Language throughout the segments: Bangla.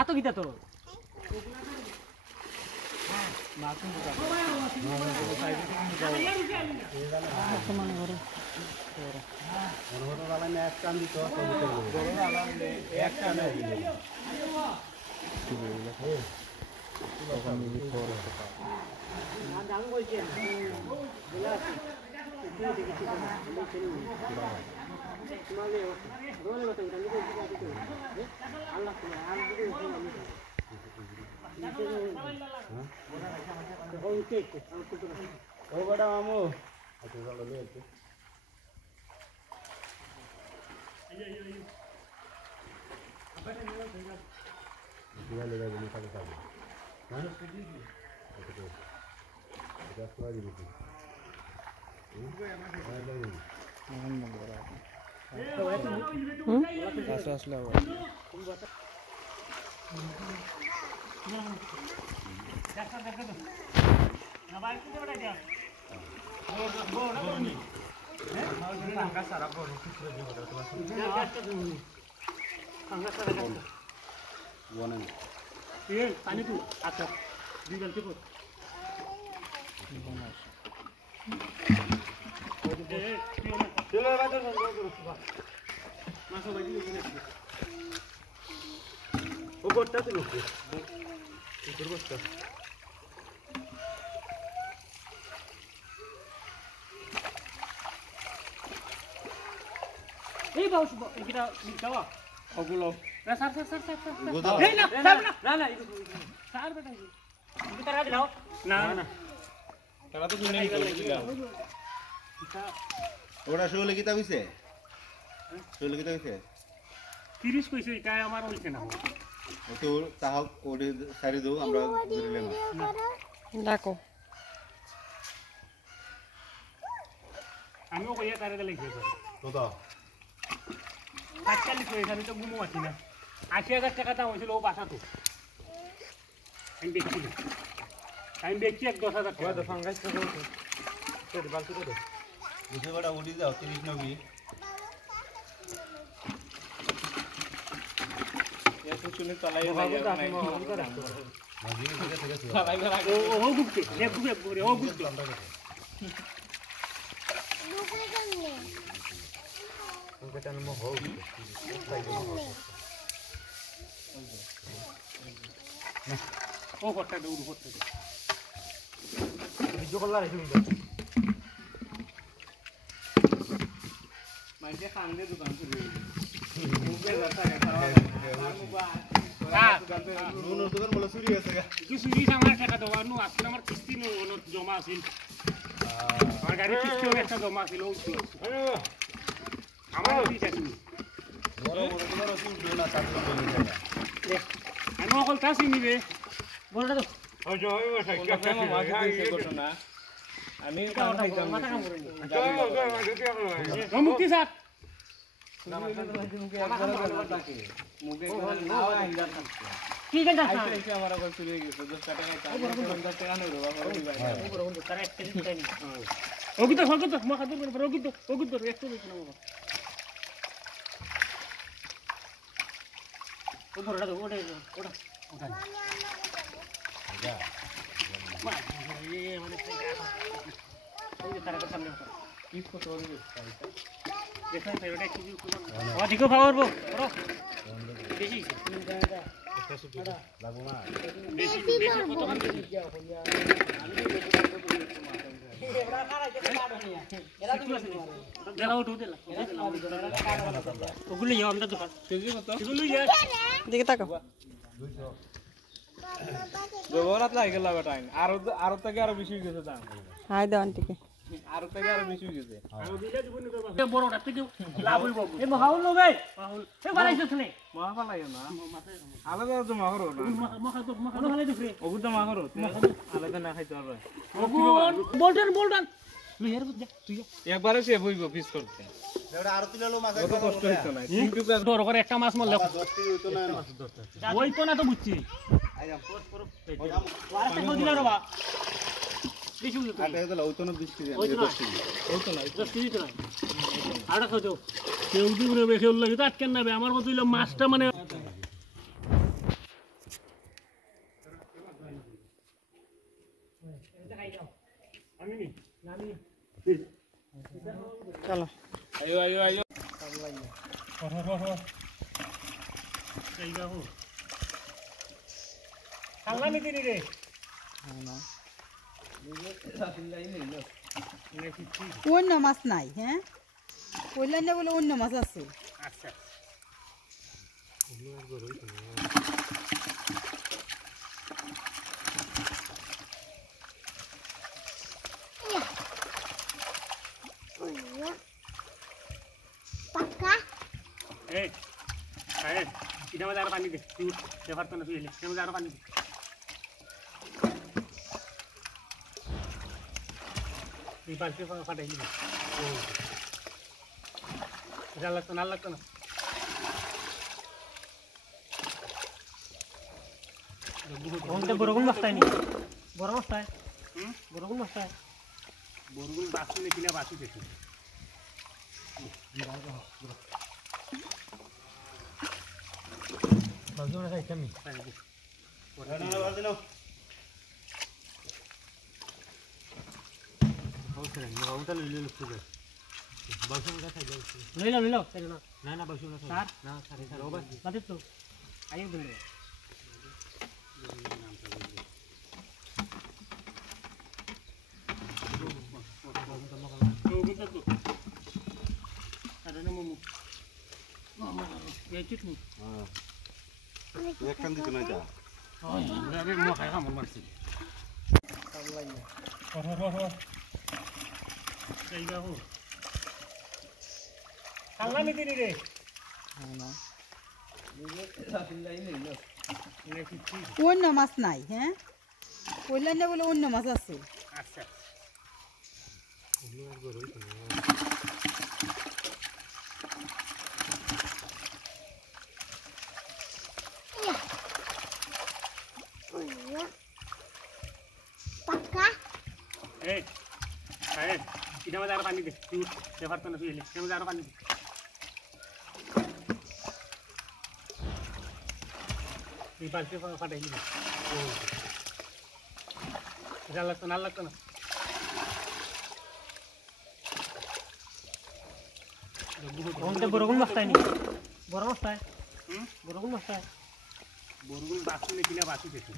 আতো কিটা তো पानी तू आता दीवाल के ऊपर चलो बात करो मासो भाई वो गोटा तो लोग इधर गोटा এই বাউস এটা নিকাওয়া ওগুলো না স্যার এই না না স্যার বেটা এটা তারা দিলাও না তারা তো শুনে নিছিলা ওটা শোলে কিতা হইছে শোলে কিতা হইছে 30 কইছে এটা আমার হইছে না ও তো তাহ ওরে সারি দাও আমরা ধরিলাম ডাকো আমিও কইয়া তারে দিলে কি তো দাও 45 কইছে আমি তো গুমো আছি না 80000 টাকা দাম হইছিল ও বাসা তো আমি দেখছি এক 10000 টাকা তো ফাঙ্গাস তো সেট বালতি তো বুঝে বড় উড়ি যাও 30 নবি এ তো শুনে চালাই যায় মাঝি থেকে থেকে চালাই গো ও গুপ্তে নে গুবে ও গুপ্তে ওটা নম হও ও ফটটা দৌড় ফটটা ভিডিও কল রাখি দিন মাইকে সামনে দোকান করে মুখে রাস্তা খাওয়া আর নুন দোকান বলে চুরি আছে কি চুরি আমার টাকা দেওয়া নু আসলে আমার কিস্তি জমা আছিল আমার গাড়ি কিস্তি একটা জমা আছিল আমার দিতে আছিল বড় বড় তোমার ওই ডোনা চাকরি বলে যায় আমি অকল তাসি নিবে বড়টা তো ওই যে ওই বসে কাছে মাঝে দিছে ঘটনা আমি কাম খাইতাম মাথা কাম করে চলো মুক্তি স্যার কি জানা আমার আবার চলে গেছে 10 টাকা খাইতাম 50 টাকা নেব বাবা ওই ভাই তারা একটা দিন টাইম ওগি তো হগো তো মা খাদুর করে ওগি তো একটু বেশি না বাবা ও বড়টা তো ওটা যা মা এই মানে ওই তারা তো সামনে কি ফটো হবে দেখেন ফেরোটা কি ও দিকো পাওয়ার বড় বেশি লাগো না বেশি কত এরা উঠো দিলা ওগুলো ইয়া আমরা দোকান কেজি কত এগুলো ইয়া দিকে তাকাও 200 ব্যবহারত লাগে লাগা টাইম আর থেকে আরো বেশি হয়ে গেছে দাম হাই দাও আন্টিকে আর থেকে আরো বেশি হয়ে গেছে আর দিলে জীবন করবা বড়টা থেকে লাভ হইব এ মাহাউল নবে মাহাউল এ বানাইছস নে মহা লাগে না আলাদা তো মাহরো না মাখা হলে দেখরে ওগুলো তো মাহরো আলাদা না খাইতে পারবে বলটন তুই এর বুঝ তুই একবারে সে বইব ফিস করতে এটা আর তিনলো মাছ কত কষ্ট হইতো না কিন্তু ডর করে একটা মাছ মরলে 10 টি হইতো না মাছ 10টা ওই তো না তো বুঝছি আইরাম আরেকটা কই দিলা রে বা বেশি বুঝতো আটা হইতো হইতো না 20 কেজি ওই তো 10 কেজি ওই তো না 10 কেজি তো না আড়া খাও কেউ দিবরে বেখে লাগে তো আটকেন না আমার মতো মাছটা মানে আমি নি আমি চলো আয়ো আয়ো আয়ো এই দেখো সামনে দিনি রে অন্য মাছ নাই, হ্যাঁ বললেন না বলে অন্য মাছ আছে। আচ্ছা এই আরে এটা মধ্যে আরো পানি দে তুই দেখার তো না তুই এলে এর মধ্যে আরো পানি দে এই পাল্টে ফাটাই দিবি এটা লাগতো না বড়গুন মাছ তাই নি বড় মাছ তাই বড়গুন মাছ তাই বড়গুন বাসু নে কিনা বাসু দেখি বাসু না খাই তুমি না বাজে নাও হৌসরে নিবাউটা লইলে লুকু যায় বাসু না খাই যাই লইলাও তাই না না বাসু না খাই না সারে সারে ওবা বাদে তো আইও দিন একখান দিতে না যা অন্য মাছ নাই, হ্যাঁ বললেন না বলে অন্য মাছ আছে। আচ্ছা এই আরে এটা মধ্যে আরো পানি দে তুই দেখার তো না তুই এলে এর মধ্যে আরো পানি দে এই পাল্টে ফাটাই দিবি এটা লাগতো না বড়গুন মাছ তাই নি বড় মাছ তাই বড়গুন মাছ তাই বড়গুন বাসু নে কিনা বাসু দেখি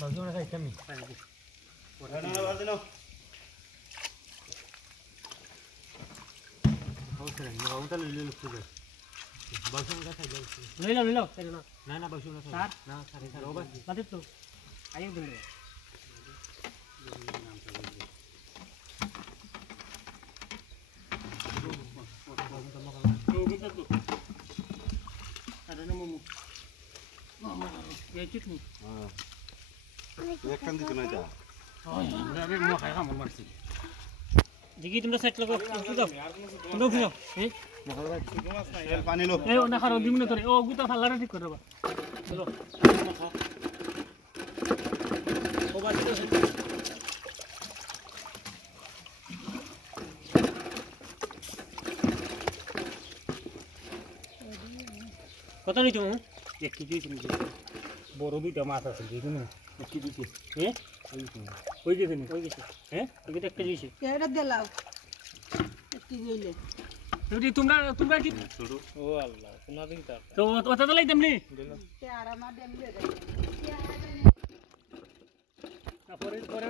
বাসু না খাই তুমি না বাজে নাও হৌসরে নিবাউটা লইলে লুকু যায় বাসু না খাই যাই লইলাও তাই না বাসু না খাই না সারে সারে ওবা বাদে তো আইও দিন একখান দিতে না যা দেখি তোমরা সেট লাগো তোমরা উঠে যাও তেল পানি লো এই না খারো দিমনে তোরে ও গুতা ফাল্লাটা ঠিক করে দেবা চলো ও বাচ্চা কত নিতে এক কেজি তুমি বড় দুইটা মাছ আছে দেখুন এক কেজি হ্যাঁ ওই গেছে হ্যাঁ ওই গেছে 1 কেজি হইছে এটা দিলাও কি দিলে তোমরা কি ও আল্লাহ কোনা দিন তা তো ওটা তো লাইতাম নি পেয়ারা মা দেন পরে